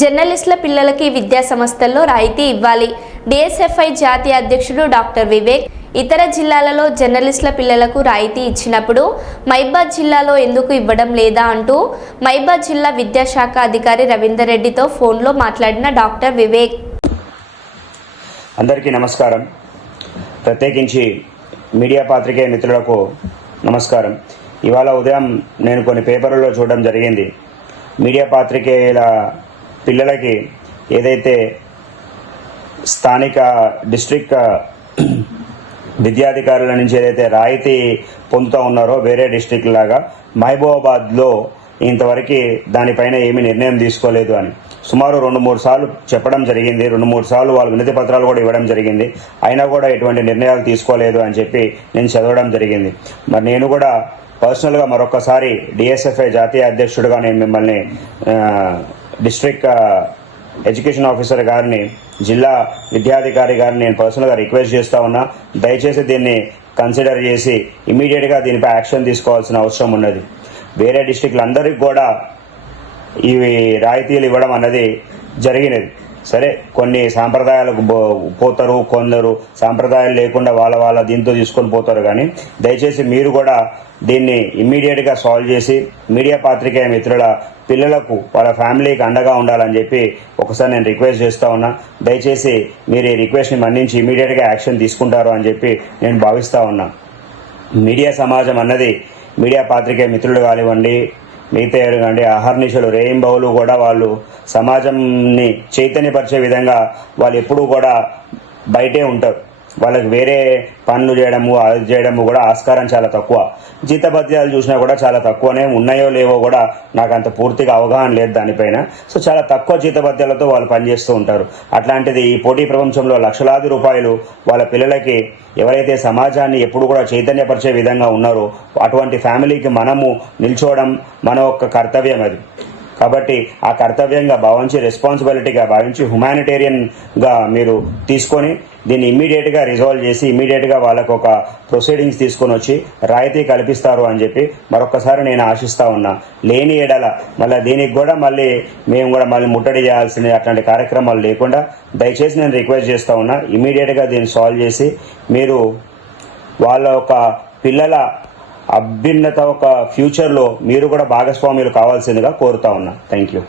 జర్నలిస్టుల పిల్లలకి విద్యా సంస్థల్లో రాయితీ ఇవ్వాలి. డిఎస్ఎఫ్ఐ జాతీయ అధ్యక్షుడు డాక్టర్ వివేక్ ఇతర జిల్లాలలో జర్నలిస్టుల పిల్లలకు రాయితీ ఇచ్చినప్పుడు మహబూబాబాద్ జిల్లాలో ఎందుకు ఇవ్వడం లేదా అంటూ మహబూబాబాద్ జిల్లా విద్యాశాఖ అధికారి రవీందర్ రెడ్డితో ఫోన్లో మాట్లాడిన డాక్టర్ వివేక్. అందరికీ నమస్కారం. ప్రత్యేకించి మీడియా పాత్రికేయ మిత్రులకు నమస్కారం. ఇవాళ ఉదయం నేను కొన్ని పేపర్లలో చూడడం జరిగింది. మీడియా పాత్రికేయుల పిల్లలకి ఏదైతే స్థానిక డిస్ట్రిక్ట్ విద్యాధికారుల నుంచి ఏదైతే రాయితీ పొందుతూ ఉన్నారో వేరే డిస్ట్రిక్ట్ లాగా మహబూబాబాద్లో ఇంతవరకు దానిపైన ఏమీ నిర్ణయం తీసుకోలేదు అని సుమారు 2-3 సార్లు చెప్పడం జరిగింది. 2-3 సార్లు వాళ్ళు వినతి పత్రాలు కూడా ఇవ్వడం జరిగింది. అయినా కూడా ఎటువంటి నిర్ణయాలు తీసుకోలేదు అని చెప్పి నేను చదవడం జరిగింది. మరి నేను కూడా పర్సనల్గా మరొకసారి డిఎస్ఎఫ్ఐ జాతీయ అధ్యక్షుడిగా నేను మిమ్మల్ని డిస్ట్రిక్ట్ ఎడ్యుకేషన్ ఆఫీసర్ గారిని, జిల్లా విద్యాధికారి గారిని నేను పర్సనల్గా రిక్వెస్ట్ చేస్తూ ఉన్నా. దయచేసి దీన్ని కన్సిడర్ చేసి ఇమీడియట్గా దీనిపై యాక్షన్ తీసుకోవాల్సిన అవసరం ఉన్నది. వేరే డిస్ట్రిక్ట్లందరికీ కూడా ఇవి రాయితీలు ఇవ్వడం అన్నది జరిగినది. సరే, కొన్ని సాంప్రదాయాలకు పోతారు, కొందరు సాంప్రదాయాలు లేకుండా వాళ్ళ దీంతో తీసుకొని పోతారు. కానీ దయచేసి మీరు కూడా దీన్ని ఇమ్మీడియట్గా సాల్వ్ చేసి మీడియా పాత్రికేయ మిత్రుల పిల్లలకు వాళ్ళ ఫ్యామిలీకి అండగా ఉండాలని చెప్పి ఒకసారి నేను రిక్వెస్ట్ చేస్తూ ఉన్నా. దయచేసి మీరు ఈ రిక్వెస్ట్ని మన్నించి ఇమ్మీడియట్గా యాక్షన్ తీసుకుంటారు అని చెప్పి నేను భావిస్తూ ఉన్నా. మీడియా సమాజం అన్నది మీడియా పాత్రికేయ మిత్రులు కానివ్వండి, మిగతా కానివ్వండి, అహర్నిశలు రేయింబవులు కూడా వాళ్ళు సమాజంని చైతన్యపరిచే విధంగా వాళ్ళు ఎప్పుడూ కూడా బయటే ఉంటారు. వాళ్ళకి వేరే పనులు చేయడము అది చేయడము కూడా ఆస్కారం చాలా తక్కువ. జీతభత్యాలు చూసినా కూడా చాలా తక్కువనే ఉన్నాయో లేవో కూడా నాకు అంత పూర్తిగా అవగాహన లేదు దానిపైన. సో చాలా తక్కువ జీతభత్యాలతో వాళ్ళు పనిచేస్తూ ఉంటారు. అట్లాంటిది ఈ పోటీ ప్రపంచంలో లక్షలాది రూపాయలు వాళ్ళ పిల్లలకి ఎవరైతే సమాజాన్ని ఎప్పుడు కూడా చైతన్యపరిచే విధంగా ఉన్నారో అటువంటి ఫ్యామిలీకి మనము నిల్చోవడం మన యొక్క కర్తవ్యం అది. కాబట్టి ఆ కర్తవ్యంగా భావించి, రెస్పాన్సిబిలిటీగా భావించి, హ్యుమానిటేరియన్గా మీరు తీసుకొని దీన్ని ఇమ్మీడియట్గా రిజాల్వ్ చేసి ఇమ్మీడియట్గా వాళ్ళకు ఒక ప్రొసీడింగ్స్ తీసుకొని వచ్చి రాయితీ కల్పిస్తారు అని చెప్పి మరొకసారి నేను ఆశిస్తూ ఉన్నా. లేని ఎడల మళ్ళీ దీనికి కూడా మేము కూడా ముట్టడి చేయాల్సిన అట్లాంటి కార్యక్రమాలు లేకుండా దయచేసి నేను రిక్వెస్ట్ చేస్తూ ఉన్నా. ఇమ్మీడియట్గా దీన్ని సాల్వ్ చేసి మీరు వాళ్ళ ఒక పిల్లల అభ్యున్నత ఒక ఫ్యూచర్లో మీరు కూడా భాగస్వాములు కావాల్సిందిగా కోరుతా ఉన్నా. Thank you.